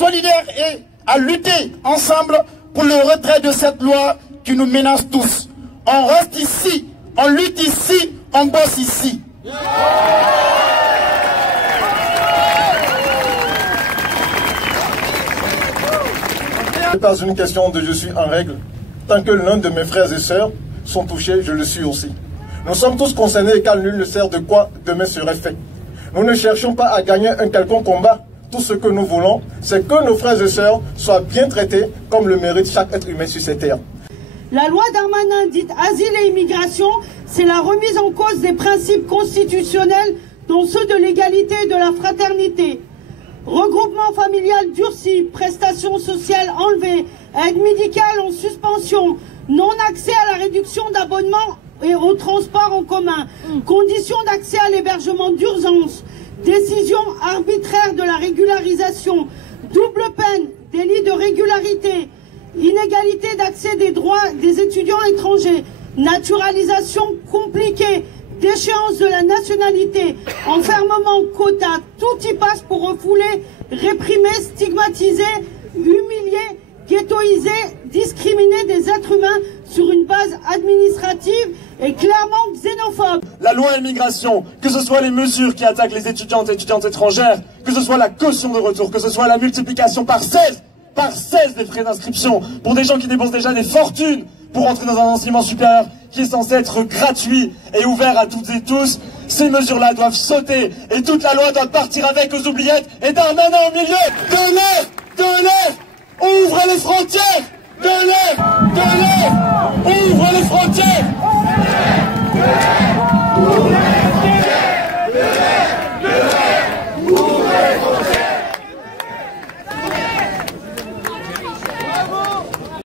solidaires et à lutter ensemble pour le retrait de cette loi qui nous menace tous. On reste ici, on lutte ici, on bosse ici. Ce n'est pas une question de je suis en règle. Tant que l'un de mes frères et sœurs sont touchés, je le suis aussi. Nous sommes tous concernés car nul ne sait de quoi demain serait fait. Nous ne cherchons pas à gagner un quelconque combat. Tout ce que nous voulons, c'est que nos frères et sœurs soient bien traités comme le mérite chaque être humain sur cette terre. La loi Darmanin, dite Asile et Immigration, c'est la remise en cause des principes constitutionnels, dont ceux de l'égalité et de la fraternité. Regroupement familial durci, prestations sociales enlevées, aide médicale en suspension, non-accès à la réduction d'abonnement et au transport en commun, conditions d'accès à l'hébergement d'urgence, décision arbitraire de la régularisation, double peine, délit de régularité, inégalité d'accès des droits des étudiants étrangers, naturalisation compliquée, déchéance de la nationalité, enfermement, quota, tout y passe pour refouler, réprimer, stigmatiser, humilier, ghettoiser, discriminer des êtres humains sur une base administrative et clairement xénophobe. La loi immigration, que ce soit les mesures qui attaquent les étudiantes et étudiantes étrangères, que ce soit la caution de retour, que ce soit la multiplication par 16 des frais d'inscription pour des gens qui dépensent déjà des fortunes pour entrer dans un enseignement supérieur qui est censé être gratuit et ouvert à toutes et tous, ces mesures-là doivent sauter et toute la loi doit partir avec aux oubliettes et Darmanin au milieu. De l'air, ouvre les frontières. De l'air, ouvre les frontières.